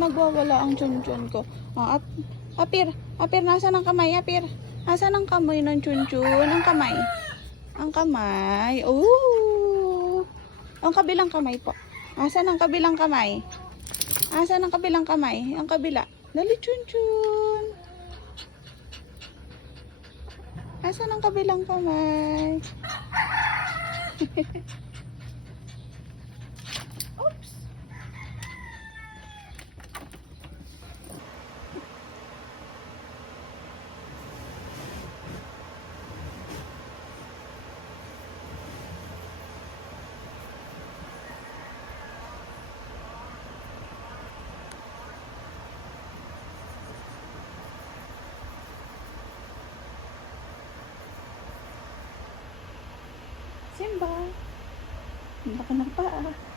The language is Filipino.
Nagwawala ang chunchun ko. Oh, apir, apir, nasa ng kamay, apir. Nasa ng kamay ng chunchun, ang kamay. Ang kamay. Oh! Ang kabilang kamay po. Nasa ng kabilang kamay. Nasa ng kabilang kamay, ang kabila. Dali, chunchun. Nasa ng kabilang kamay. Oops. Simba. Simba ka ng paa.